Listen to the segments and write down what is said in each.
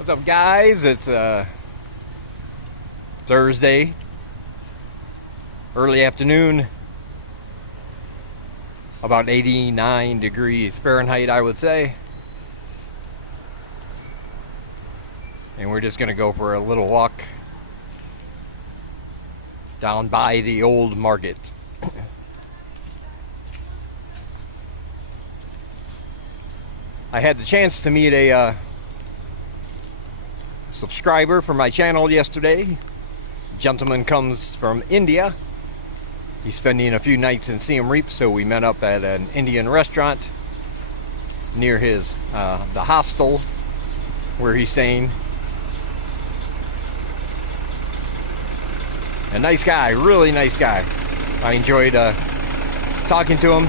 What's up, guys? It's Thursday, early afternoon, about 89 degrees Fahrenheit, I would say. And we're just gonna go for a little walk down by the old market. I had the chance to meet a subscriber for my channel yesterday. Gentleman comes from India. He's spending a few nights in Siem Reap, so we met up at an Indian restaurant near his the hostel where he's staying. A nice guy, really nice guy. I enjoyed talking to him.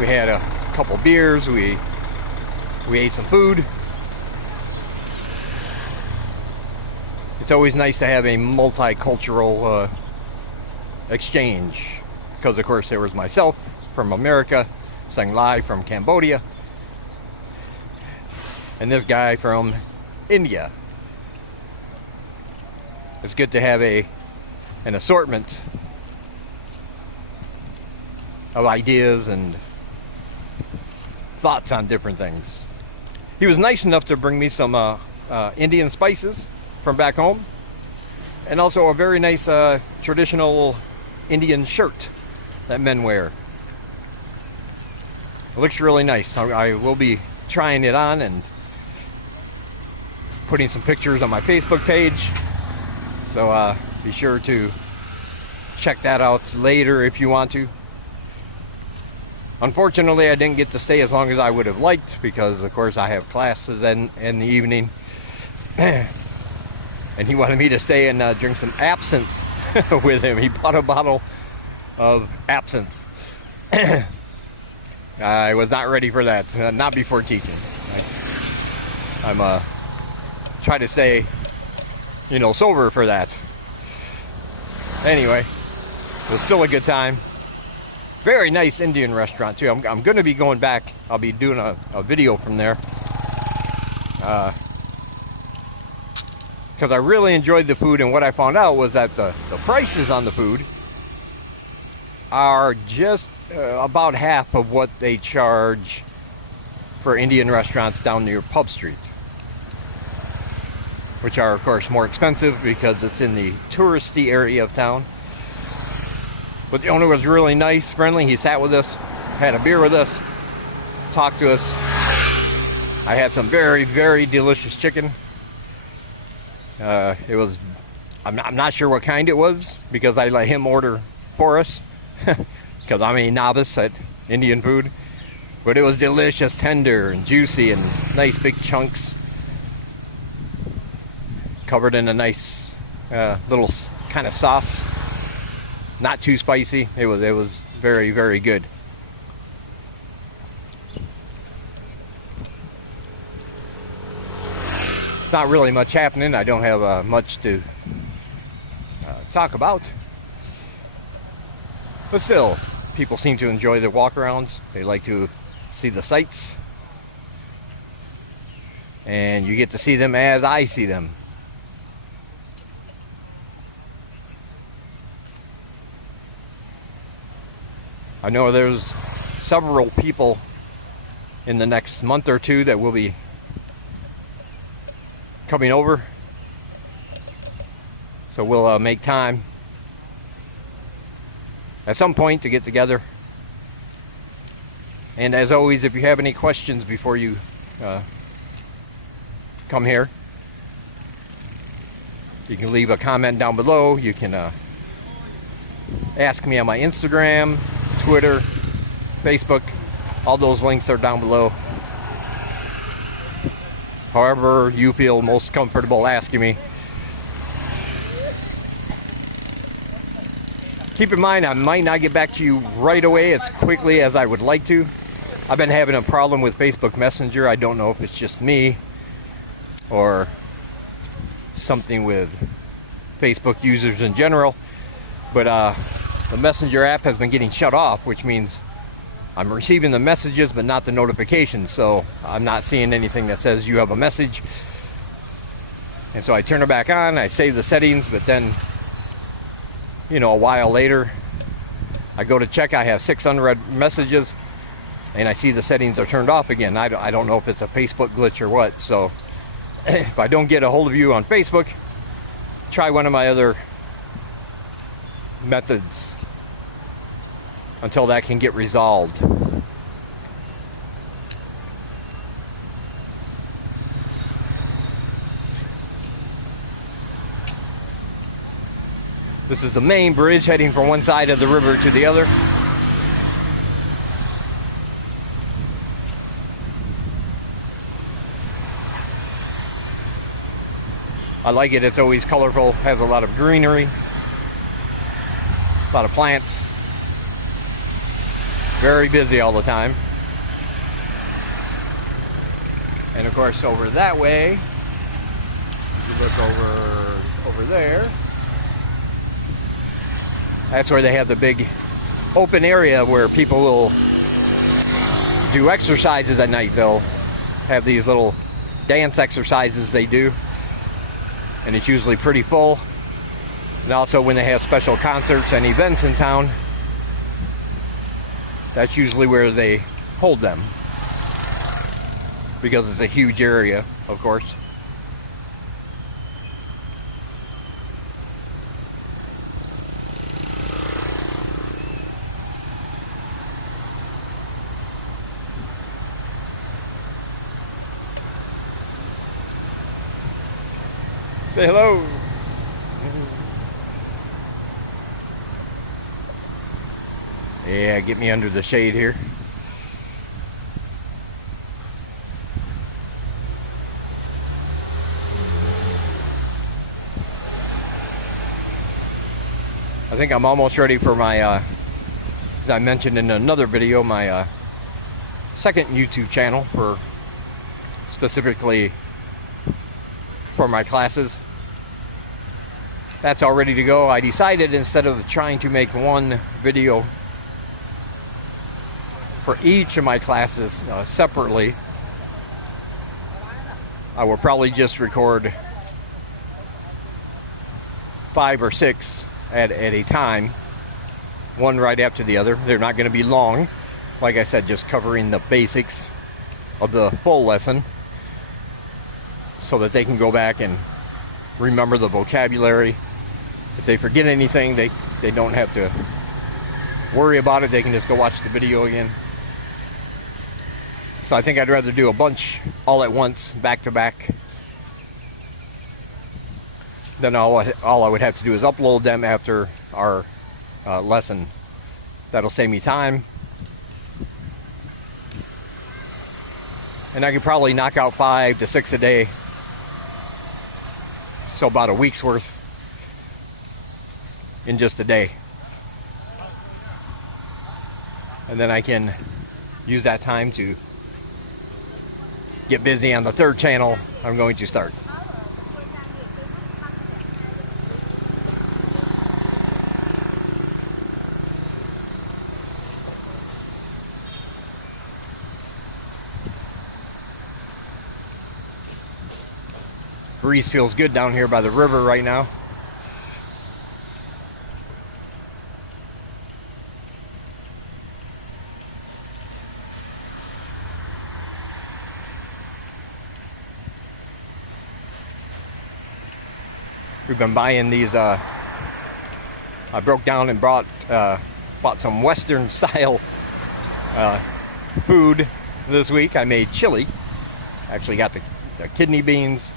We had a couple beers. We ate some food. It's always nice to have a multicultural exchange, because of course there was myself from America, Sang Lai from Cambodia, and this guy from India. It's good to have an assortment of ideas and thoughts on different things. He was nice enough to bring me some Indian spices from back home, and also a very nice traditional Indian shirt that men wear. It looks really nice. I will be trying it on and putting some pictures on my Facebook page, so be sure to check that out later if you want to. Unfortunately, I didn't get to stay as long as I would have liked, because of course I have classes in the evening. And he wanted me to stay and drink some absinthe with him. He bought a bottle of absinthe. I was not ready for that, not before teaching. I'm try to stay, sober for that. Anyway, it was still a good time. Very nice Indian restaurant too. I'm going to be going back. I'll be doing a video from there, because I really enjoyed the food, and what I found out was that the prices on the food are just about half of what they charge for Indian restaurants down near Pub Street, which are of course more expensive because it's in the touristy area of town. But the owner was really nice, friendly. He sat with us, had a beer with us, talked to us. I had some very, very delicious chicken. It was, I'm not sure what kind it was, because I let him order for us, because I'm a novice at Indian food. But it was delicious, tender and juicy, and nice big chunks, covered in a nice little kind of sauce. Not too spicy. It was very, very good. Not really much happening. I don't have much to talk about. But still, people seem to enjoy their walk-arounds. They like to see the sights. And you get to see them as I see them. I know there's several people in the next month or two that will be coming over, so we'll make time at some point to get together. And as always, if you have any questions before you come here, you can leave a comment down below. You can ask me on my Instagram, Twitter, Facebook. All those links are down below. However you feel most comfortable asking me. Keep in mind, I might not get back to you right away as quickly as I would like to. I've been having a problem with Facebook Messenger. I don't know if it's just me or something with Facebook users in general, but the Messenger app has been getting shut off, which means I'm receiving the messages but not the notifications, so I'm not seeing anything that says you have a message. And so I turn it back on, I save the settings, but then, you know, a while later, I go to check, I have 6 unread messages, and I see the settings are turned off again. I don't know if it's a Facebook glitch or what, so if I don't get a hold of you on Facebook, try one of my other methods until that can get resolved. This is the main bridge heading from one side of the river to the other. I like it, it's always colorful, has a lot of greenery, a lot of plants. Very busy all the time. And of course over that way, if you look over there, that's where they have the big open area where people will do exercises at night. They'll have these little dance exercises they do, and it's usually pretty full. And also when they have special concerts and events in town, that's usually where they hold them, because it's a huge area, of course. Say hello. Yeah, get me under the shade here. I think I'm almost ready for my, as I mentioned in another video, my second YouTube channel for specifically for my classes. That's all ready to go. I decided instead of trying to make one video for each of my classes separately, I will probably just record 5 or 6 at a time, one right after the other. They're not going to be long. Like I said, just covering the basics of the full lesson so that they can go back and remember the vocabulary. If they forget anything, they don't have to worry about it. They can just go watch the video again. So I think I'd rather do a bunch all at once, back to back. Then all I would have to do is upload them after our lesson. That'll save me time. And I could probably knock out 5 to 6 a day. So about a week's worth in just a day. And then I can use that time to get busy on the third channel I'm going to start. Breeze feels good down here by the river right now. We've been buying these, I broke down and bought some Western style food this week. I made chili. Actually got the kidney beans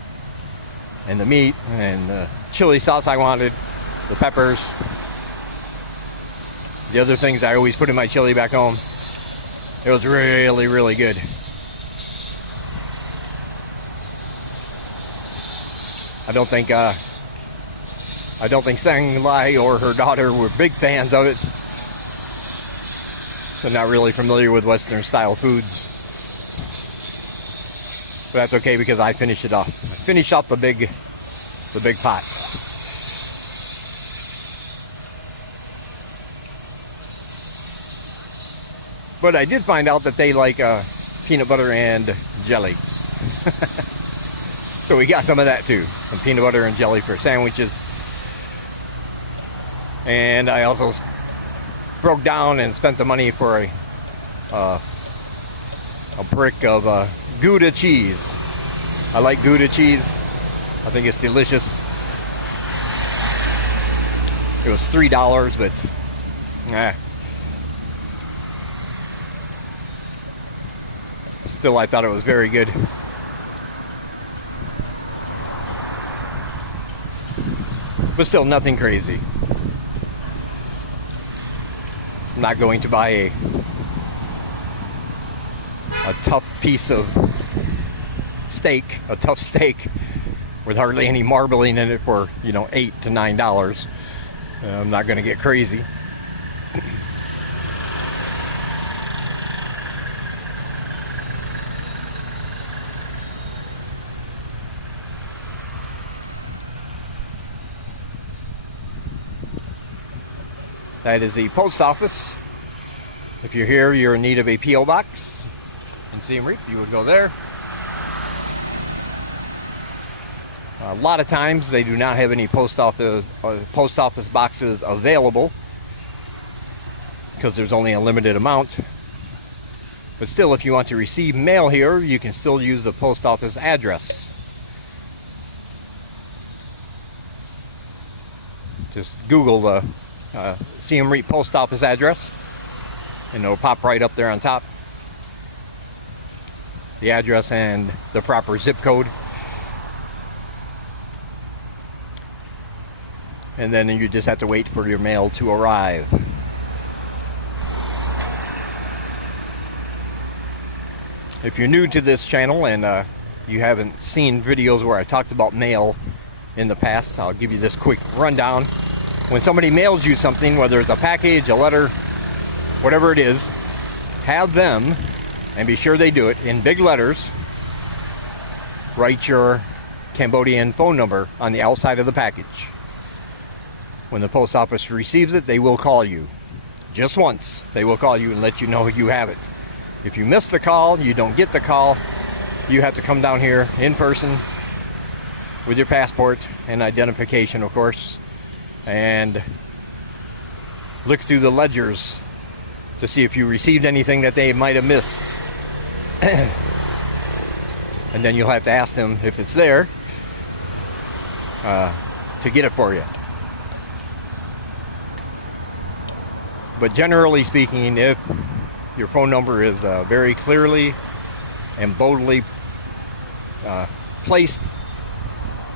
and the meat and the chili sauce I wanted, the peppers, the other things I always put in my chili back home. It was really, really good. I don't think Sang Lai or her daughter were big fans of it, so not really familiar with Western style foods. But that's okay because I finished it off. I finished off the big pot. But I did find out that they like peanut butter and jelly. So we got some of that too. Some peanut butter and jelly for sandwiches. And I also broke down and spent the money for a brick of Gouda cheese. I like Gouda cheese. I think it's delicious. It was $3, but still I thought it was very good. But still nothing crazy. I'm not going to buy a tough piece of steak, a tough steak with hardly any marbling in it for, you know, $8 to $9. I'm not going to get crazy. That is the post office. If you're here, you're in need of a P.O. box in Siem Reap, you would go there. A lot of times they do not have any post office boxes available because there's only a limited amount. But still, if you want to receive mail here, you can still use the post office address. Just Google the Siem Reap post office address and it'll pop right up there on top. The address and the proper zip code. And then you just have to wait for your mail to arrive. If you're new to this channel and you haven't seen videos where I talked about mail in the past, I'll give you this quick rundown. When somebody mails you something, whether it's a package, a letter, whatever it is, have them, and be sure they do it, in big letters, write your Cambodian phone number on the outside of the package. When the post office receives it, they will call you. Just once, they will call you and let you know you have it. If you miss the call, you don't get the call, you have to come down here in person with your passport and identification, of course, and look through the ledgers to see if you received anything that they might have missed. And then you'll have to ask them if it's there to get it for you. But generally speaking, if your phone number is very clearly and boldly placed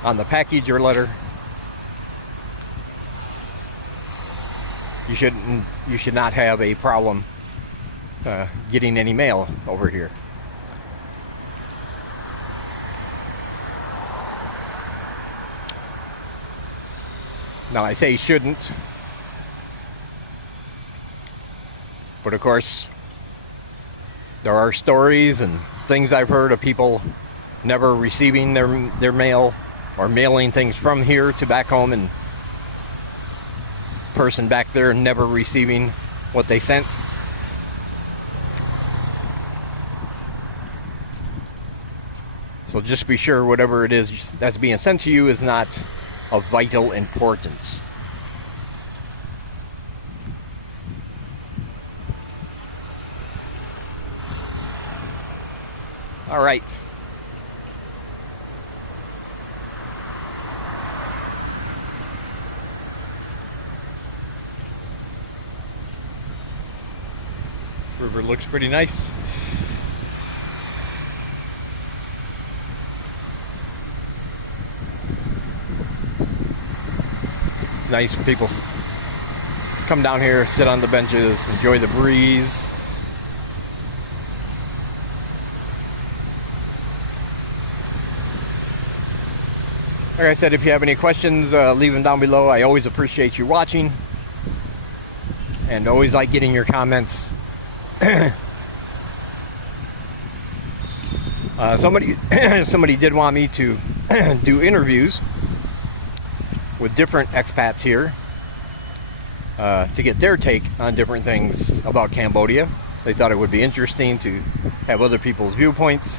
on the package or letter, you should not have a problem getting any mail over here. Now I say shouldn't, but of course there are stories and things I've heard of people never receiving their mail or mailing things from here to back home, and person back there never receiving what they sent. So just be sure whatever it is that's being sent to you is not of vital importance. All right. River looks pretty nice. It's nice when people come down here, sit on the benches, enjoy the breeze. Like I said, if you have any questions, leave them down below. I always appreciate you watching and always like getting your comments. Somebody did want me to do interviews with different expats here to get their take on different things about Cambodia. They thought it would be interesting to have other people's viewpoints.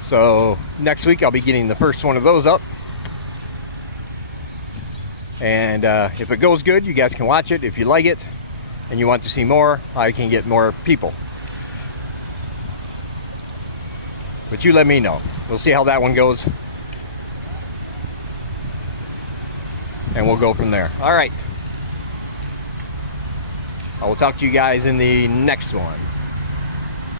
So next week I'll be getting the first one of those up. And if it goes good, you guys can watch it. If you like it and you want to see more, I can get more people. But you let me know. We'll see how that one goes. And we'll go from there. All right. I will talk to you guys in the next one.